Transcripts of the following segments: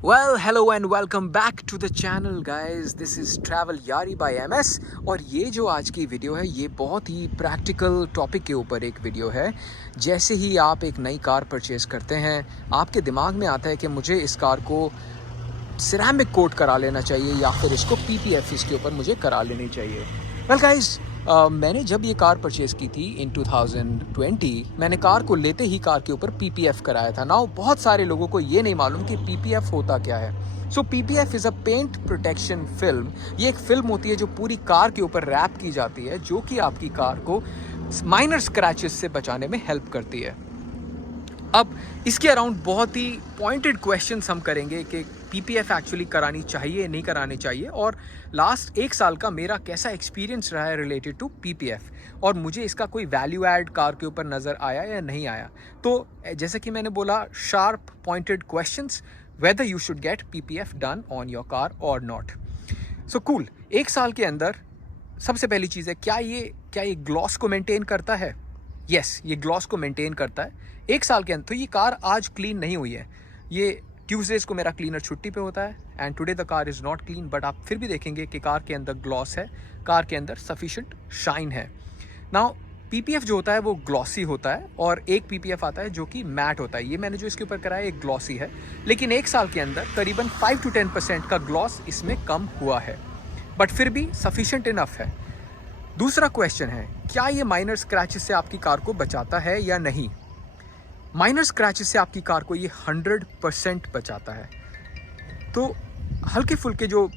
Well, hello and welcome back to the channel guys. This is Travel Yari by MS और ये जो आज की वीडियो है ये बहुत ही प्रैक्टिकल टॉपिक के ऊपर एक वीडियो है। जैसे ही आप एक नई कार परचेज़ करते हैं आपके दिमाग में आता है कि मुझे इस कार को सिरेमिक कोट करा लेना चाहिए या फिर इसको PPF इसके ऊपर मुझे करा लेनी चाहिए। वेल गाइस, मैंने जब ये कार परचेज़ की थी इन 2020, मैंने कार को लेते ही कार के ऊपर PPF कराया था। नाउ बहुत सारे लोगों को ये नहीं मालूम कि PPF होता क्या है। So PPF is a paint protection film. ये एक फिल्म होती है जो पूरी कार के ऊपर रैप की जाती है, जो कि आपकी कार को माइनर स्क्रैचेस से बचाने में हेल्प करती है। अब इसके अराउंड बहुत ही पॉइंटेड क्वेश्चंस हम करेंगे कि PPF एक्चुअली करानी चाहिए नहीं करानी चाहिए, और लास्ट एक साल का मेरा कैसा एक्सपीरियंस रहा है रिलेटेड टू PPF, और मुझे इसका कोई वैल्यू ऐड कार के ऊपर नज़र आया या नहीं आया। तो जैसे कि मैंने बोला, sharp pointed questions whether you should get PPF done on your car और नॉट। So cool. एक साल के अंदर सबसे पहली चीज़ है, क्या ये ग्लॉस को मेंटेन करता है? यस, ये ग्लॉस को मेंटेन करता है एक साल के अंदर। तो ये कार आज क्लीन नहीं हुई है। ये ट्यूसडेज को मेरा क्लीनर छुट्टी पे होता है and today the car is not clean, but आप फिर भी देखेंगे कि कार के अंदर ग्लॉस है, कार के अंदर सफिशिएंट शाइन है। नाउ PPF जो होता है वो ग्लॉसी होता है, और एक PPF आता है जो कि मैट होता है। ये मैंने जो इसके ऊपर कराया एक ग्लॉसी है, लेकिन एक साल के अंदर करीबन 5 to 10% का ग्लॉस इसमें कम हुआ है, बट फिर भी सफिशिएंट इनफ है। दूसरा क्वेश्चन है, क्या ये माइनर स्क्रैचेस से आपकी कार को बचाता है या नहीं? माइनर स्क्रैचेस से आपकी कार को ये 100% बचाता है। तो हल्के फुल्के जो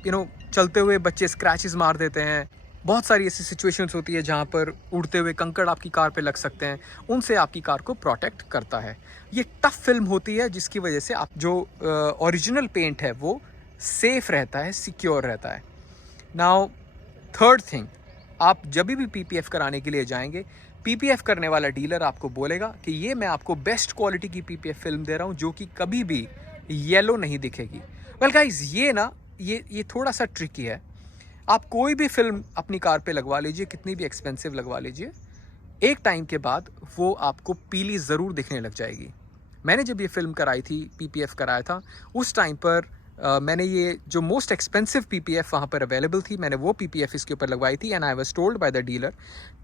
चलते हुए बच्चे स्क्रैचेस मार देते हैं, बहुत सारी ऐसी सिचुएशंस होती है जहाँ पर उड़ते हुए कंकड़ आपकी कार पे लग सकते हैं, उनसे आपकी कार को प्रोटेक्ट करता है। ये टफ फिल्म होती है जिसकी वजह से आप जो ओरिजिनल पेंट है वो सेफ रहता है, सिक्योर रहता है। नाउ थर्ड थिंग, आप जब भी PPF कराने के लिए जाएंगे, PPF करने वाला डीलर आपको बोलेगा कि ये मैं आपको बेस्ट क्वालिटी की PPF फिल्म दे रहा हूँ जो कि कभी भी येलो नहीं दिखेगी। वेल गाइज, ये थोड़ा सा ट्रिकी है। आप कोई भी फिल्म अपनी कार पे लगवा लीजिए, कितनी भी एक्सपेंसिव लगवा लीजिए, एक टाइम के बाद वो आपको पीली ज़रूर दिखने लग जाएगी। मैंने जब ये फिल्म कराई थी, PPF कराया था, उस टाइम पर मैंने ये जो मोस्ट एक्सपेंसिव PPF वहाँ पर अवेलेबल थी, मैंने वो PPF इसके ऊपर लगवाई थी and I was told by the dealer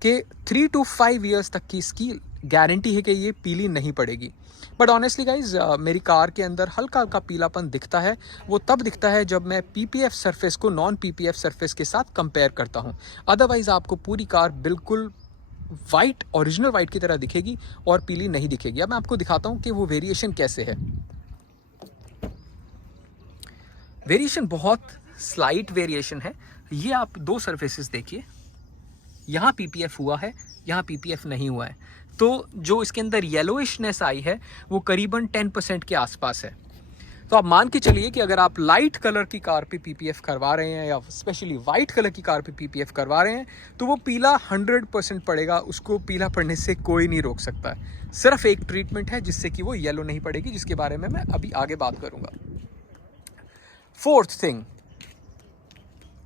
कि 3 to 5 ईयर्स तक की इसकी गारंटी है कि ये पीली नहीं पड़ेगी। बट ऑनेस्टली गाइज, मेरी कार के अंदर हल्का हल्का पीलापन दिखता है। वो तब दिखता है जब मैं PPF सरफेस को नॉन PPF सरफेस के साथ कंपेयर करता हूँ। अदरवाइज़ आपको पूरी कार बिल्कुल वाइट, ओरिजिनल वाइट की तरह दिखेगी और पीली नहीं दिखेगी। अब मैं आपको दिखाता हूँ कि वो वेरिएशन कैसे है। वेरिएशन बहुत स्लाइट वेरिएशन है। ये आप दो सरफेसेस देखिए, यहाँ PPF हुआ है, यहाँ PPF नहीं हुआ है। तो जो इसके अंदर येलोइशनेस आई है वो करीबन 10% के आसपास है। तो आप मान के चलिए कि अगर आप लाइट कलर की कार पे PPF करवा रहे हैं या स्पेशली वाइट कलर की कार पे PPF करवा रहे हैं, तो वो पीला 100% पड़ेगा। उसको पीला पड़ने से कोई नहीं रोक सकता है। सिर्फ एक ट्रीटमेंट है जिससे कि वो येलो नहीं पड़ेगी, जिसके बारे में मैं अभी आगे बात करूँगा। फोर्थ थिंग,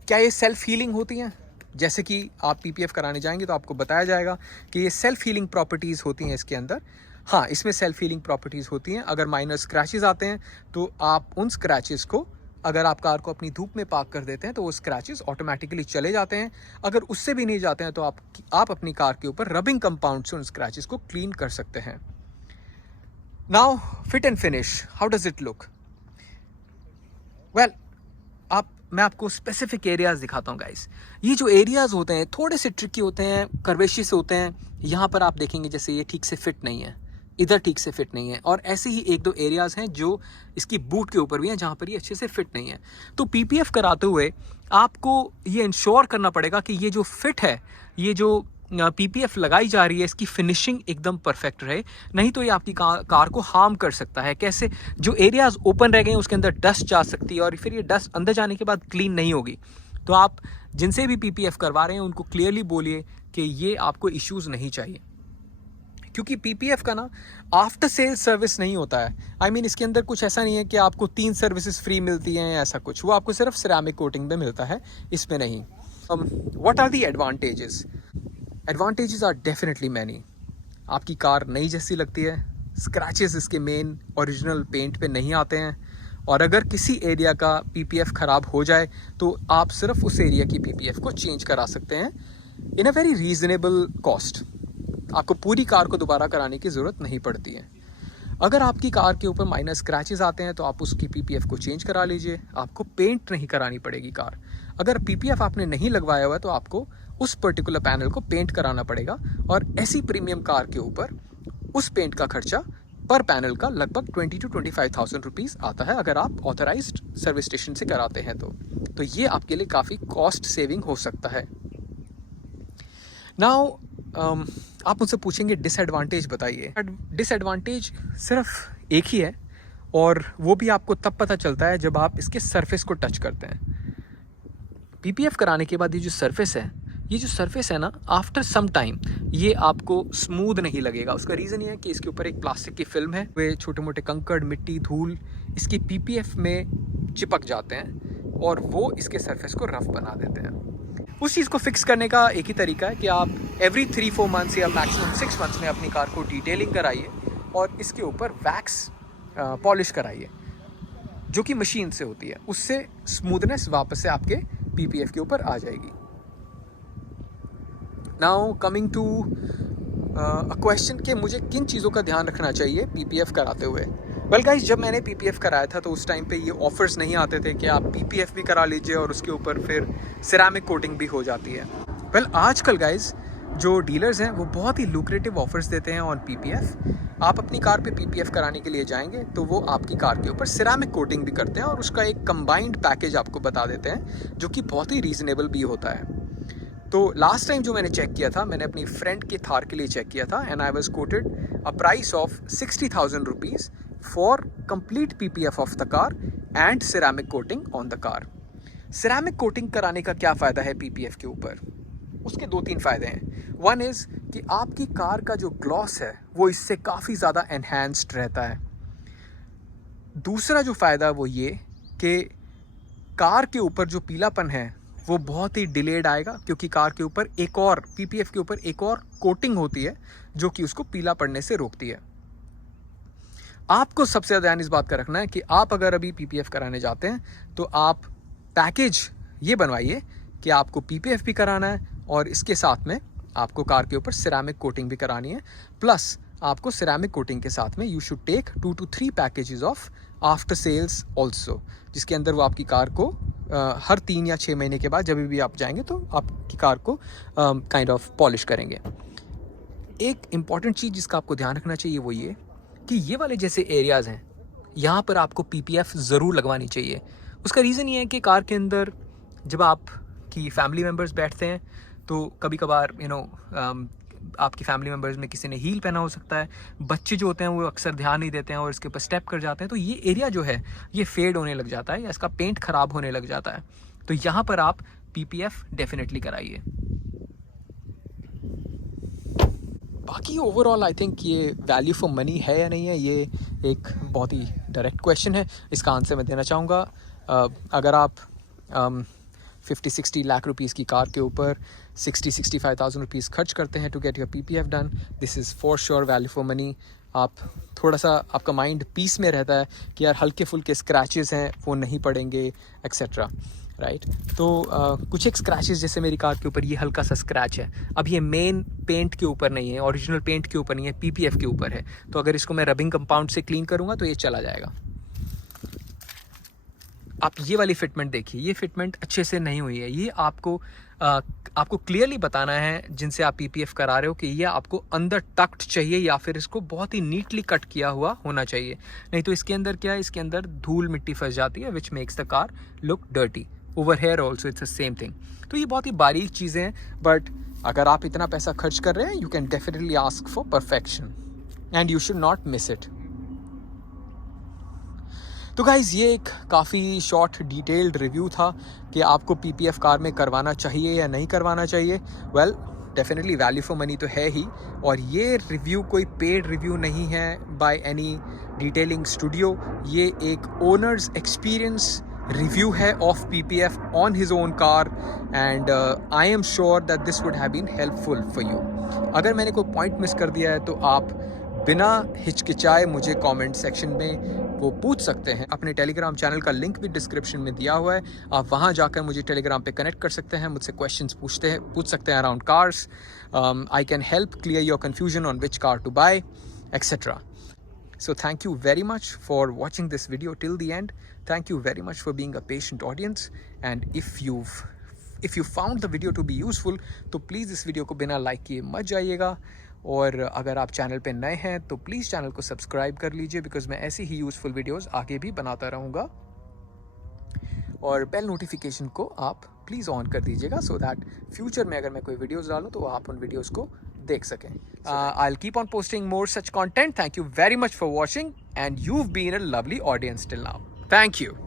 क्या ये सेल्फ हीलिंग होती हैं? जैसे कि आप PPF कराने जाएंगे तो आपको बताया जाएगा कि ये सेल्फ हीलिंग प्रॉपर्टीज़ होती हैं इसके अंदर। हाँ, इसमें सेल्फ हीलिंग प्रॉपर्टीज़ होती हैं। अगर माइनर स्क्रैचेस आते हैं तो आप उन स्क्रैचेस को, अगर आप कार को अपनी धूप में पार्क कर देते हैं तो वो स्क्रैचेस ऑटोमेटिकली चले जाते हैं। अगर उससे भी नहीं जाते हैं तो आप अपनी कार के ऊपर रबिंग कंपाउंड से उन स्क्रैचेस को क्लीन कर सकते हैं। Now fit and finish, how does it look? Well, मैं आपको स्पेसिफिक एरियाज दिखाता हूँ गाइस। ये जो एरियाज होते हैं थोड़े से ट्रिकी होते हैं, कर्वेशी से होते हैं। यहाँ पर आप देखेंगे जैसे ये ठीक से फिट नहीं है, इधर ठीक से फिट नहीं है, और ऐसे ही एक दो एरियाज हैं जो इसकी बूट के ऊपर भी हैं जहाँ पर ये अच्छे से फिट नहीं है। तो PPF कराते हुए आपको ये इंश्योर करना पड़ेगा कि ये जो फिट है, ये जो PPF लगाई जा रही है, इसकी फिनिशिंग एकदम परफेक्ट रहे, नहीं तो ये आपकी कार को हार्म कर सकता है। कैसे? जो एरियाज ओपन रह गए हैं उसके अंदर डस्ट जा सकती है, और फिर ये डस्ट अंदर जाने के बाद क्लीन नहीं होगी। तो आप जिनसे भी PPF करवा रहे हैं उनको क्लियरली बोलिए कि ये आपको इश्यूज़ नहीं चाहिए, क्योंकि PPF का ना आफ्टर सेल सर्विस नहीं होता है। I mean, इसके अंदर कुछ ऐसा नहीं है कि आपको 3 सर्विसेज फ्री मिलती हैं या ऐसा कुछ। वो आपको सिर्फ सिरेमिक कोटिंग में मिलता है, इसमें नहीं। What are the advantages? Advantages are definitely many. आपकी कार नई जैसी लगती है, स्क्रैचेस इसके मेन ओरिजिनल पेंट पे नहीं आते हैं, और अगर किसी एरिया का पीपीएफ ख़राब हो जाए तो आप सिर्फ उस एरिया की पीपीएफ को चेंज करा सकते हैं इन अ वेरी रीज़नेबल कॉस्ट। आपको पूरी कार को दोबारा कराने की ज़रूरत नहीं पड़ती है। अगर आपकी कार के ऊपर माइनर स्क्रैचेस आते हैं तो आप उसकी पीपीएफ को चेंज करा लीजिए, आपको पेंट नहीं करानी पड़ेगी कार। अगर पीपीएफ आपने नहीं लगवाया हुआ है तो आपको उस पर्टिकुलर पैनल को पेंट कराना पड़ेगा, और ऐसी प्रीमियम कार के ऊपर उस पेंट का खर्चा पर पैनल का लगभग 20 to 25,000 रुपीज़ आता है अगर आप ऑथराइज्ड सर्विस स्टेशन से कराते हैं तो ये आपके लिए काफ़ी कॉस्ट सेविंग हो सकता है। नाउ आप मुझसे पूछेंगे डिसएडवांटेज बताइए। डिसएडवांटेज सिर्फ एक ही है, और वो भी आपको तब पता चलता है जब आप इसके सरफेस को टच करते हैं। पीपीएफ कराने के बाद ये जो सरफेस है ना, आफ्टर सम टाइम ये आपको स्मूथ नहीं लगेगा। उसका रीज़न ये है कि इसके ऊपर एक प्लास्टिक की फिल्म है, वे छोटे मोटे कंकड़, मिट्टी, धूल इसकी पीपीएफ में चिपक जाते हैं और वो इसके सरफेस को रफ बना देते हैं। उस चीज़ को फिक्स करने का एक ही तरीका है कि आप एवरी 3-4 मंथ्स या मैक्सिमम 6 मंथ्स में अपनी कार को डिटेलिंग कराइए और इसके ऊपर वैक्स पॉलिश कराइए, जो कि मशीन से होती है। उससे स्मूथनेस वापस से आपके पीपीएफ के ऊपर आ जाएगी। Now coming to a question कि मुझे किन चीज़ों का ध्यान रखना चाहिए पीपीएफ कराते हुए। वेल गाइस, जब मैंने पीपीएफ कराया था तो उस टाइम पे ये ऑफर्स नहीं आते थे कि आप पीपीएफ भी करा लीजिए और उसके ऊपर फिर सिरेमिक कोटिंग भी हो जाती है। वेल आजकल गाइस जो डीलर्स हैं वो बहुत ही लुक्रेटिव ऑफर्स देते हैं ऑन पीपीएफ। आप अपनी कार पे पीपीएफ कराने के लिए जाएंगे तो वो आपकी कार के ऊपर सिरेमिक कोटिंग भी करते हैं और उसका एक कंबाइंड पैकेज आपको बता देते हैं, जो कि बहुत ही रीज़नेबल भी होता है। तो लास्ट टाइम जो मैंने चेक किया था, मैंने अपनी फ्रेंड के थार के लिए चेक किया था and I was coated a price of 60,000 rupees for complete PPF of the car and ceramic coating on the car. Ceramic coating कराने का क्या फ़ायदा है पीपीएफ के ऊपर? उसके 2-3 फ़ायदे हैं। वन इज़ कि आपकी कार का जो ग्लॉस है वो इससे काफ़ी ज़्यादा एनहेंस्ड रहता है। दूसरा जो फ़ायदा वो ये कि कार के ऊपर जो पीलापन है वो बहुत ही डिलेड आएगा, क्योंकि कार के ऊपर एक और पीपीएफ के ऊपर एक और कोटिंग होती है जो कि उसको पीला पड़ने से रोकती है। आपको सबसे ज़्यादा ध्यान इस बात का रखना है कि आप अगर अभी पीपीएफ कराने जाते हैं तो आप पैकेज ये बनवाइए कि आपको पीपीएफ भी कराना है और इसके साथ में आपको कार के ऊपर सिरेमिक कोटिंग भी करानी है, प्लस आपको सिरेमिक कोटिंग के साथ में you should take 2 to 3 packages of after sales also, जिसके अंदर वो आपकी कार को हर 3 या 6 महीने के बाद जब भी आप जाएंगे तो आपकी कार को काइंड ऑफ पॉलिश करेंगे। एक इम्पॉर्टेंट चीज़ जिसका आपको ध्यान रखना चाहिए वो ये कि ये वाले जैसे एरियाज़ हैं यहाँ पर आपको पीपीएफ ज़रूर लगवानी चाहिए। उसका रीज़न ये है कि कार के अंदर जब आपकी फैमिली मेम्बर्स बैठते हैं तो कभी कभार आपकी फैमिली मेम्बर्स में किसी ने हील पहना हो सकता है, बच्चे जो होते हैं वो अक्सर ध्यान नहीं देते हैं और इसके ऊपर स्टेप कर जाते हैं, तो ये एरिया जो है ये फेड होने लग जाता है या इसका पेंट ख़राब होने लग जाता है। तो यहाँ पर आप पीपीएफ डेफिनेटली कराइए। बाकी ओवरऑल आई थिंक ये वैल्यू फॉर मनी है या नहीं है, ये एक बहुत ही डायरेक्ट क्वेश्चन है। इसका आंसर मैं देना चाहूँगा, अगर आप 50-60 लाख रुपीज़ की कार के ऊपर 60-65,000 रुपीज़ खर्च करते हैं to get your PPF done, this is for sure value for money. आप थोड़ा सा आपका माइंड पीस में रहता है कि यार हल्के फुल्के स्क्रैचेस हैं वो नहीं पड़ेंगे एक्सेट्रा, राइट। तो कुछ एक स्क्रैचेस जैसे मेरी कार के ऊपर ये हल्का सा स्क्रैच है, अब ये मेन पेंट के ऊपर नहीं है, ओरिजिनल पेंट के ऊपर नहीं है, पीपीएफ के ऊपर है। तो अगर इसको मैं रबिंग कंपाउंड से क्लीन करूँगा तो ये चला जाएगा। आप ये वाली फिटमेंट देखिए, ये फिटमेंट अच्छे से नहीं हुई है। ये आपको क्लियरली बताना है जिनसे आप पीपीएफ करा रहे हो कि ये आपको अंदर टक्ड चाहिए या फिर इसको बहुत ही नीटली कट किया हुआ होना चाहिए, नहीं तो इसके अंदर क्या है, इसके अंदर धूल मिट्टी फंस जाती है which makes the car look dirty. Over here also it's the same thing. तो ये बहुत ही बारीक चीज़ें हैं, बट अगर आप इतना पैसा खर्च कर रहे हैं you can definitely ask for perfection and you should not miss it. तो गाइज़ ये एक काफ़ी शॉर्ट डिटेल्ड रिव्यू था कि आपको पीपीएफ कार में करवाना चाहिए या नहीं करवाना चाहिए। Well definitely value for money तो है ही, और ये रिव्यू कोई पेड रिव्यू नहीं है बाय एनी डिटेलिंग स्टूडियो। ये एक ओनर्स एक्सपीरियंस रिव्यू है of PPF on his own car and I am sure that this would have been helpful for you. अगर मैंने कोई पॉइंट मिस कर दिया है तो आप बिना हिचकिचाए मुझे कमेंट सेक्शन में वो पूछ सकते हैं। अपने टेलीग्राम चैनल का लिंक भी डिस्क्रिप्शन में दिया हुआ है, आप वहाँ जाकर मुझे टेलीग्राम पे कनेक्ट कर सकते हैं, मुझसे क्वेश्चंस पूछ सकते हैं around cars. I can help clear your confusion on which car to buy etcetera. So thank you very much for watching this video till the end. Thank you very much for being a patient audience. And if you found the video to be useful, तो please इस video को बिना like किए मत जाइएगा। और अगर आप चैनल पे नए हैं तो प्लीज़ चैनल को सब्सक्राइब कर लीजिए, बिकॉज मैं ऐसी ही यूज़फुल वीडियोस आगे भी बनाता रहूँगा। और बेल नोटिफिकेशन को आप प्लीज़ ऑन कर दीजिएगा, सो दैट फ्यूचर में अगर मैं कोई वीडियोस डालूँ तो आप उन वीडियोस को देख सकें। I'll keep on posting more such content. Thank you very much for watching, and you've been a lovely audience till now. Thank you.